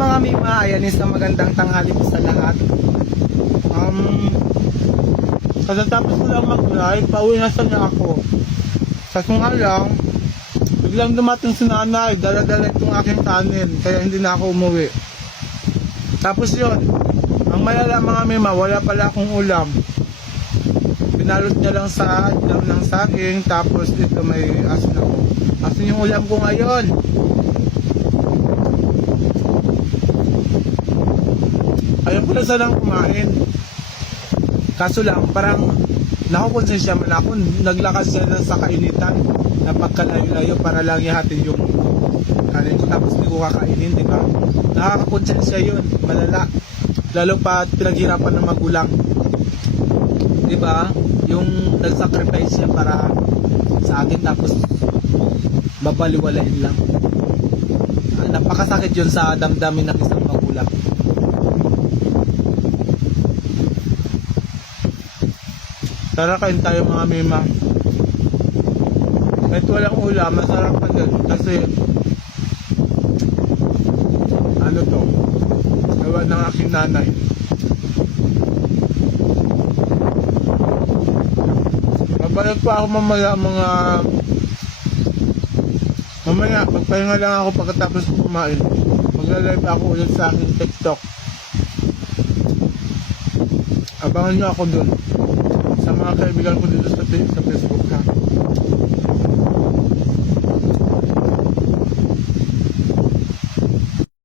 mga mima, ayan isang magandang tanghali po sa lahat. Katatapos ko lang mag-live, pauwi na sana ako. Kaso nga lang, biglang dumating si nanay, dala-dala itong aking kanin, kaya hindi na ako umuwi. Tapos yun, ang malala mga mima, wala pala akong ulam. Pinalot niya lang sa dam ng saging, tapos dito may asin ako. Asin yung ulam ko ngayon. Ayaw ko na sanang kumain. Kaso lang, parang nakukonsensya man ako, naglakad siya lang sa kainitan, napagkalayo-layo para lang ihatid yung kanin ko, tapos hindi ko kakainin, di ba? Nakakakonsensya yun, malala. Lalo pa pinaghirapan ng magulang. Di ba? Yung nag-sacrifice siya para sa akin, tapos babaliwalain lang. Napakasakit yun sa damdamin ng isang magulang. Tara, kain tayo mga mima. Kahit walang ulam, masarap pa din. Kasi ano to, gawa ng aking nanay. Babalik pa ako mamaya mamaya, magpahinga lang ako pagkatapos kumain. Magla-live ako ulit sa aking TikTok. Abangan nyo ako dun sa mga kaibigan ko dito sa Facebook ha.